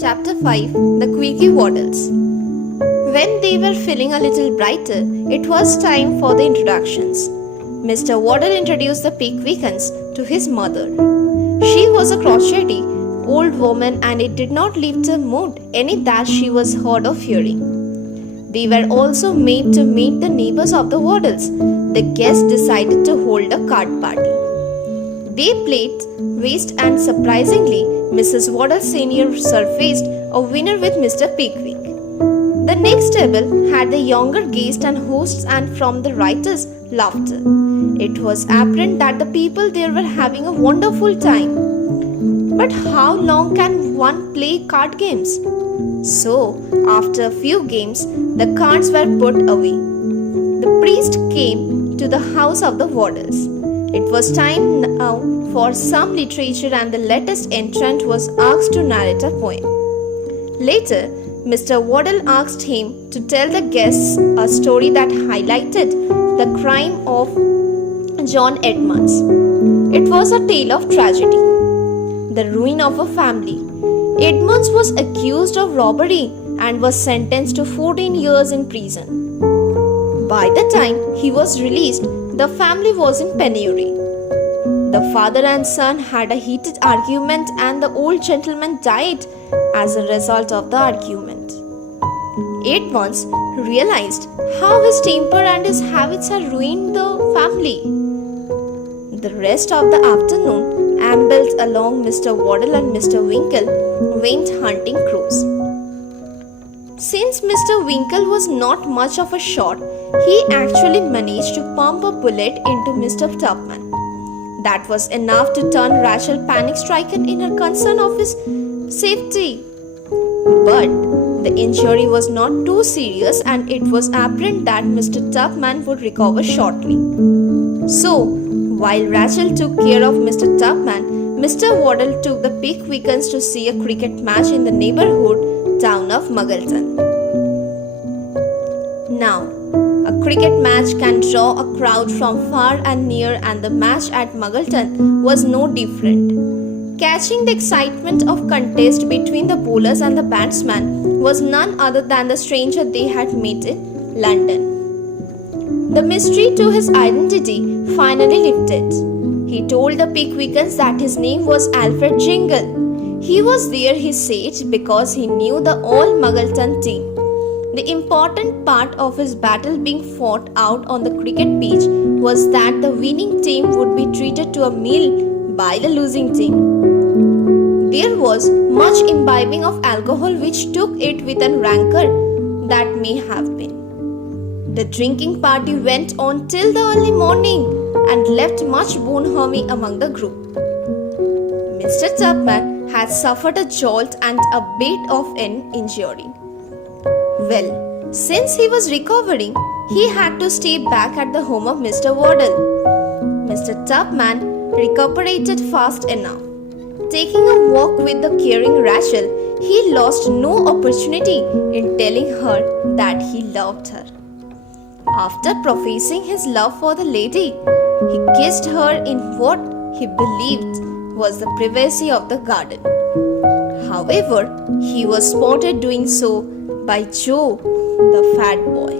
Chapter 5, The Queeky Waddles. When they were feeling a little brighter, it was time for the introductions. Mr. Waddle introduced the Pickwickens to his mother. She was a crotchety old woman, and it did not lift her mood any that she was heard of hearing. They were also made to meet the neighbors of the Waddles. The guests decided to hold a card party. They played whist, and surprisingly, Mrs. Waddle Sr. surfaced a winner with Mr. Pickwick. The next table had the younger guests and hosts, and from the writer's laughter, it was apparent that the people there were having a wonderful time. But how long can one play card games? So, after a few games, the cards were put away. The priest came to the house of the Waddles. It was time now for some literature, and the latest entrant was asked to narrate a poem. Later, Mr. Waddle asked him to tell the guests a story that highlighted the crime of John Edmunds. It was a tale of tragedy, the ruin of a family. Edmunds was accused of robbery and was sentenced to 14 years in prison. By the time he was released, the family was in penury. The father and son had a heated argument, and the old gentleman died as a result of the argument. Edmunds realized how his temper and his habits had ruined the family. The rest of the afternoon, ambled along, Mr. Waddle and Mr. Winkle went hunting crows. Since Mr. Winkle was not much of a shot, he actually managed to pump a bullet into Mr. Tupman. That was enough to turn Rachel panic-stricken in her concern of his safety. But the injury was not too serious, and it was apparent that Mr. Tupman would recover shortly. So, while Rachel took care of Mr. Tupman, Mr. Waddle took the Pickwickens to see a cricket match in the neighborhood town of Muggleton. Now, a cricket match can draw a crowd from far and near, and the match at Muggleton was no different. Catching the excitement of contest between the bowlers and the batsman was none other than the stranger they had met in London. The mystery to his identity finally lifted. He told the Pickwickens that his name was Alfred Jingle. He was there, he said, because he knew the all Muggleton team. The important part of his battle being fought out on the cricket pitch was that the winning team would be treated to a meal by the losing team. There was much imbibing of alcohol which took it with a rancor that may have been. The drinking party went on till the early morning and left much bonhomie among the group. Mr. Tupman had suffered a jolt and a bit of an injury. Well, since he was recovering, he had to stay back at the home of Mr. Waddle. Mr. Tupman recuperated fast enough. Taking a walk with the caring Rachel, he lost no opportunity in telling her that he loved her. After professing his love for the lady, he kissed her in what he believed was the privacy of the garden. However, he was spotted doing so by Joe, the fat boy.